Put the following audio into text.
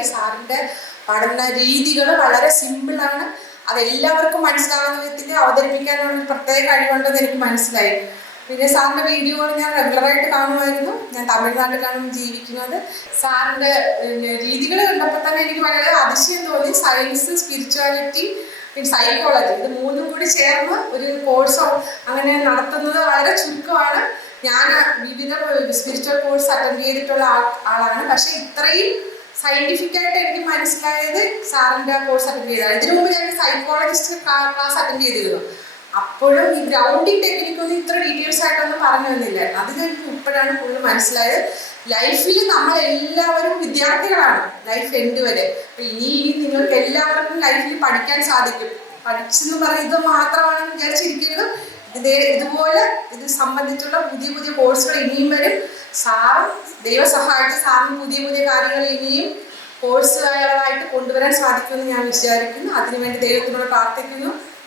സാറിന്റെ പഠന രീതികൾ വളരെ സിമ്പിളാണ് അതെല്ലാവർക്കും മനസ്സിലാവുന്ന വിധത്തിൽ അവതരിപ്പിക്കാനുള്ള പ്രത്യേക കഴിവുണ്ടെന്ന് എനിക്ക് മനസ്സിലായി. പിന്നെ സാറിന്റെ വീഡിയോകൾ ഞാൻ റെഗുലറായിട്ട് കാണുമായിരുന്നു. ഞാൻ തമിഴ്നാട്ടിലാണ് ജീവിക്കുന്നത്. സാറിന്റെ രീതികൾ കണ്ടപ്പോൾ തന്നെ എനിക്ക് വളരെ അതിശയം തോന്നി. സയൻസ് സ്പിരിച്വാലിറ്റി പിന്നെ സൈക്കോളജി ഇത് മൂന്നും കൂടി ചേർന്ന് ഒരു കോഴ്സോ അങ്ങനെ നടത്തുന്നത് വളരെ ചുരുക്കമാണ്. ഞാൻ വിവിധ സ്പിരിച്വൽ കോഴ്സ് അറ്റൻഡ് ചെയ്തിട്ടുള്ള ആളാണ്. പക്ഷെ ഇത്രയും സയന്റിഫിക് ആയിട്ട് എനിക്ക് മനസ്സിലായത് സാറിന്റെ കോഴ്സ് അറ്റൻഡ് ചെയ്തതാണ്. ഇതിനു മുമ്പ് ഞാൻ സൈക്കോളജിസ്റ്റ് ക്ലാസ് അറ്റൻഡ് ചെയ്തിരുന്നു. അപ്പോഴും ഈ ഗ്രൗണ്ടിങ് ടെക്നിക്കൊന്നും ഇത്ര ഡീറ്റെയിൽസ് ആയിട്ടൊന്നും പറഞ്ഞു തന്നില്ല. അത് എനിക്ക് ഇപ്പോഴാണ് കൂടുതൽ മനസ്സിലായത്. ലൈഫിൽ നമ്മൾ എല്ലാവരും വിദ്യാർത്ഥികളാണ് ലൈഫ് എൻഡ് വരെ. അപ്പൊ ഇനി നിങ്ങൾക്ക് എല്ലാവർക്കും ലൈഫിൽ പഠിക്കാൻ സാധിക്കും. പഠിച്ചെന്ന് പറഞ്ഞ ഇത് മാത്രമാണ് വിചാരിച്ചിരിക്കുന്നത്. ഇതേ ഇതുപോലെ ഇത് സംബന്ധിച്ചുള്ള പുതിയ പുതിയ കോഴ്സുകൾ ഇനിയും വരും. സാറും ദൈവം സഹായിച്ച് സാറിന് പുതിയ പുതിയ കാര്യങ്ങൾ ഇനിയും കോഴ്സുകളായിട്ട് കൊണ്ടുവരാൻ സാധിക്കുമെന്ന് ഞാൻ വിചാരിക്കുന്നു. അതിനുവേണ്ടി ദൈവത്തിനോട് പ്രാർത്ഥിക്കുന്നു.